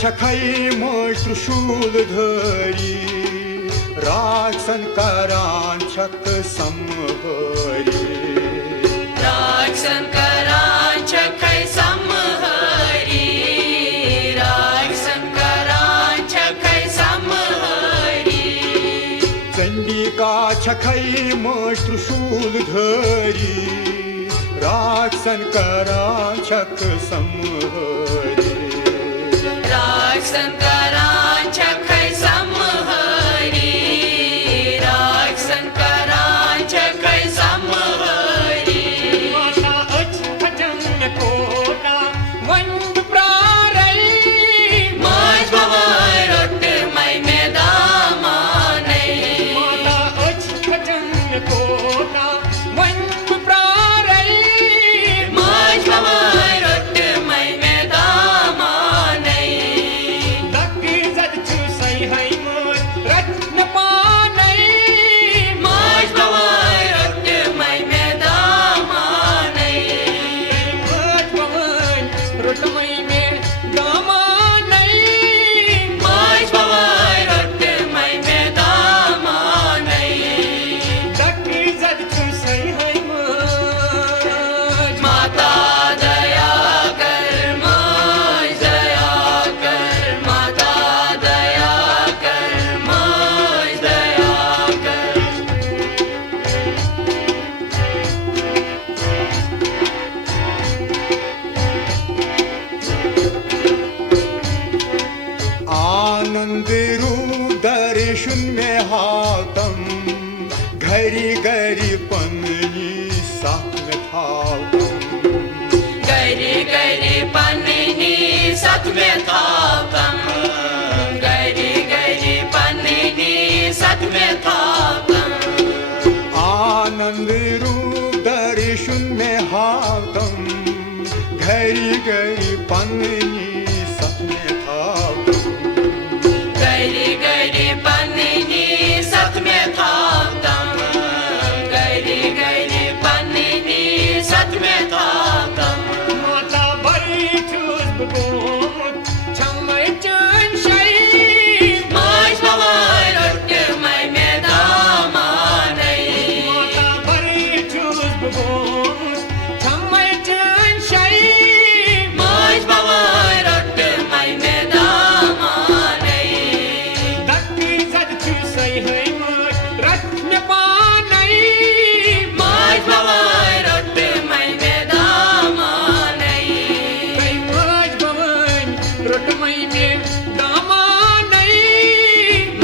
छखाई मोय त्रिशूल धरी राक्षसंकारांचक समहरी राक्षसंकारांचक समहरी राक्षसंकारांचक समहरी चंडिका छखाई मोय त्रिशूल धरी राक्षसंकारांचक समहरी राक्षसंकारांचक समहरी राक्षसंकारांचक समहरी माता अच्युतजन कोटा वंद प्रारई माज भवाय रोट मै मैदामानै माता अच्युतजन कोटा वंद प्रारई माज भवाय रोट मै मैदामानै दक्की जद चुसई है मोय रत्न पानई माज भवाय रोट मै मैदामानै मज भवन रोटमई में दामानई माज भवाय रोट मै मैदामानै दक्की जद चुसई है मज माता दया कर माज दया कर माता दया कर माज दया कर आनंद रूप दर्शन में हातम घरी घरी पन्नी साथ में थावतम गरी गरी पन्नी सत में थावतम गरी गरी पन्नी सत में थावतम आनंद रूप दर्शन में हातम घरी घरी पन्नी साथ में थावतम गरी गरी पन्नी सत में थावतम गरी गरी पन्नी सत में थावतम माता बरी चुस बगोत छमई चन शई माज भवाय रोट मै मैदामानै माता बरी चुस बगोत छमई चन शई माज भवाय रोट मै मैदामानै दक्की जद चुसई है मोय रत्न पानई माज भवाय रोट मै मैदामानै कई मज भवन रोटमई में दामानई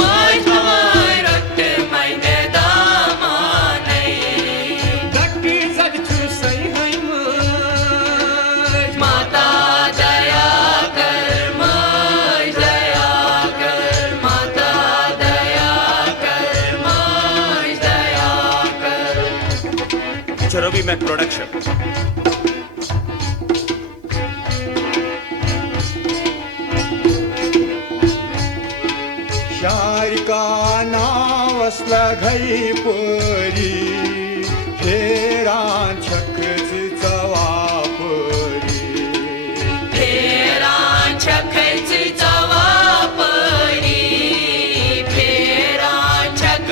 माज भवाय रोट मै मैदामानै दक्की जद चुसई है मज माता दया कर माज दया कर माता दया कर माज दया कर Cherubi Mac Production. Sharika नावसला Ghai परी फेरांचक वापरी फेरांचक वापरी फेरांचक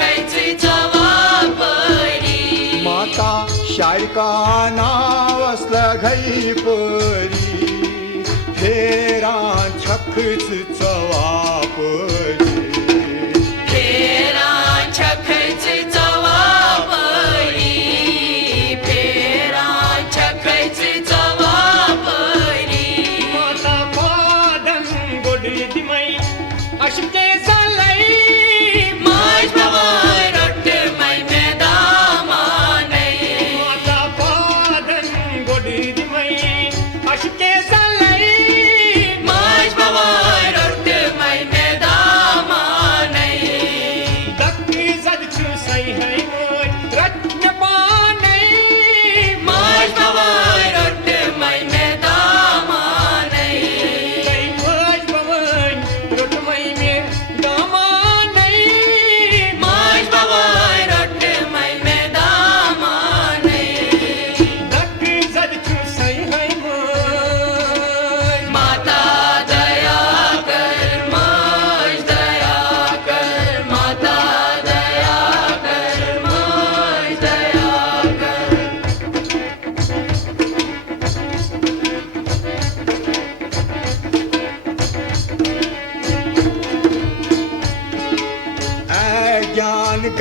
वापरी माता शारिका नावसला घई परी फेरांचक वापरी फेरांचक वापरी फेरांचक वापरी माता पादन गोडी दिमई अशके सलई माज भवाय रोट मै मैदामानै माता पादन गोडी दिमई अशके सलई माज भवाय रोट मै मैदामानै दक्की जद चुसई है मोय रत्न पानई माज भवाय रोट मै मैदामानै कई मज भवन रोटमई में दामानई माज भवाय रोट मै मैदामानै दक्की जद चुसई है मोय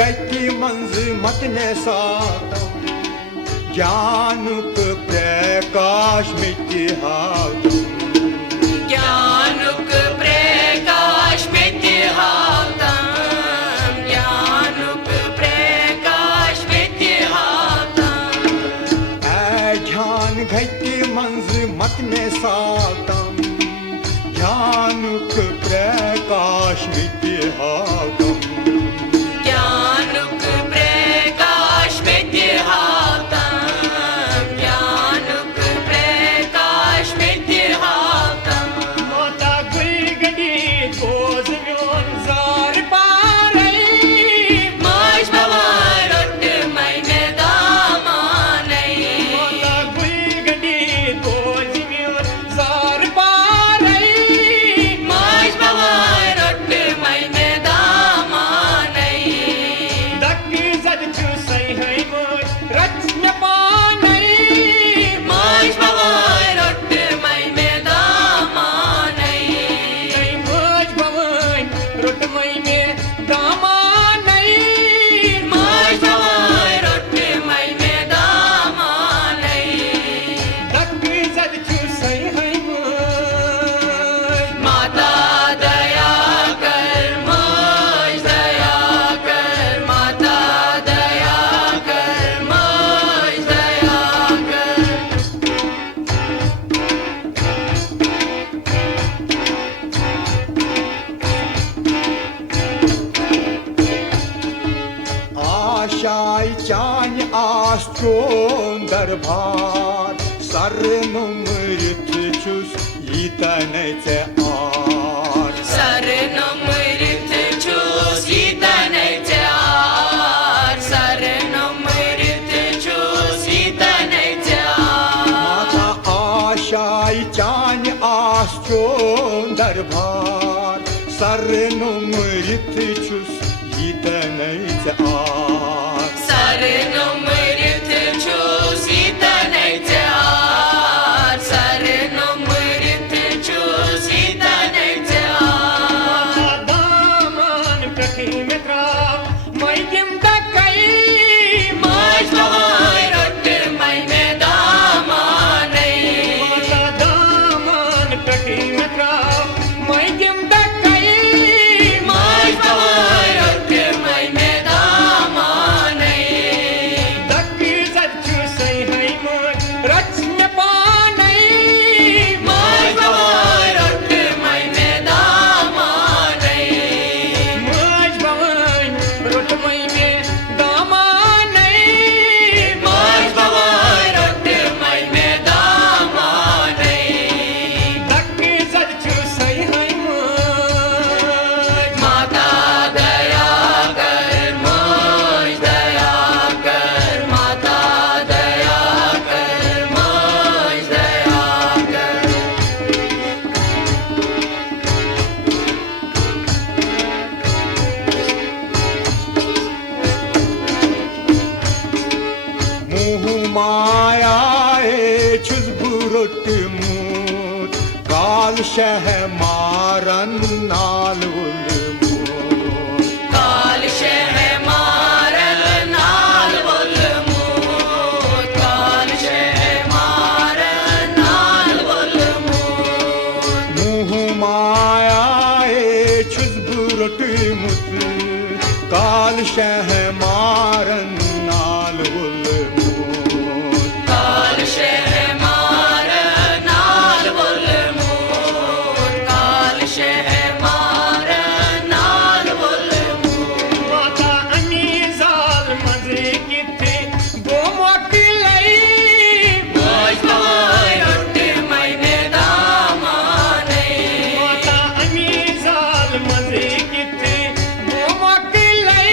गति मंज मतने सातम ज्ञानुक प्रकाश मिटि हातम ज्ञानुक प्रकाश मिटि हातम ज्ञानुक प्रकाश मिटि हातम ध्यान गति मंज मतने सातम ज्ञानुक प्रकाश मिटि हातम ज्ञानुक प्रकाश मिटि हातम ज्ञानुक प्रकाश मिटि हातम माता गुलगडी गोज म्योन जार पारै माज भवाय रोट मैने दामानै माता गुलगडी गोज म्योन जार पारै माज भवाय रोट मैने दामानै दक्की जद छु सै है मोय रत्न पानै माज भवाय रोट मैने दामानै नै मोज भवन रोट मैने दामानै माज भवाय रोट मैने दामानै दक्की जद छु सै है मोय माता दया कर माज दया कर माता दया कर माज दया कर आशाय चान आस्ट्रोन दरबार सरनुमृत छुस यीतनैचे आर सरनुमृत छुस यीतनैचे आर सरनुमृत छुस यीतनैचे आर माता आशाय चान आस्ट्रोन दरबार सरनुमृत छुस यीतनैचे आर सरनुमृत छुस यीतनैचे आर सरनुमृत छुस यीतनैचे आर दामन प्रति मित्राव मैगिम दक्कै माज भवाय रोट मैने दामानै माता दामन प्रति मित्राव मैगिम दक्कै माज भवाय रोट मैने दामानै दक्की जद छु सै है मोय रत्न पानै माज भवाय रोट मैने दामानै मोज भवन रोट मैने दामानै माज भवाय रोट मैने दामानै दक्की जद छु सै है मोय माता दया कर माज दया कर माता दया कर माज दया कर मुह मायाए छुस बुरट मूत काल शह मारन नाल उल मूत काल शह मारन नाल बोल मूत काल शह मारन नाल बोल मूत मुह मायाए छुस बुरट मुत काल शह मारन नाल उल मूत काल शह मारन नाल बोल मूत काल शह मारन नाल बोल मूत माता अनी जाल मजे किथे गो मोकलै माज भवाय रोट मैने दामानै माता अनी जाल मजे किथे गो मोकलै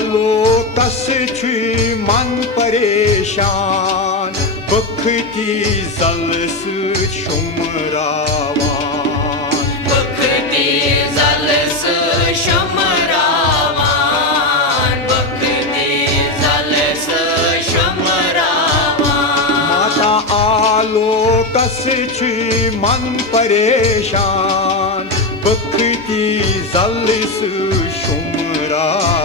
आलो कस छी मन परेशान बखती जलस शुमरावान बखती जलस शुमरावान बखती जलस शुमरावान माता आलो कस छी मन परेशान बखती जलस शुमरावान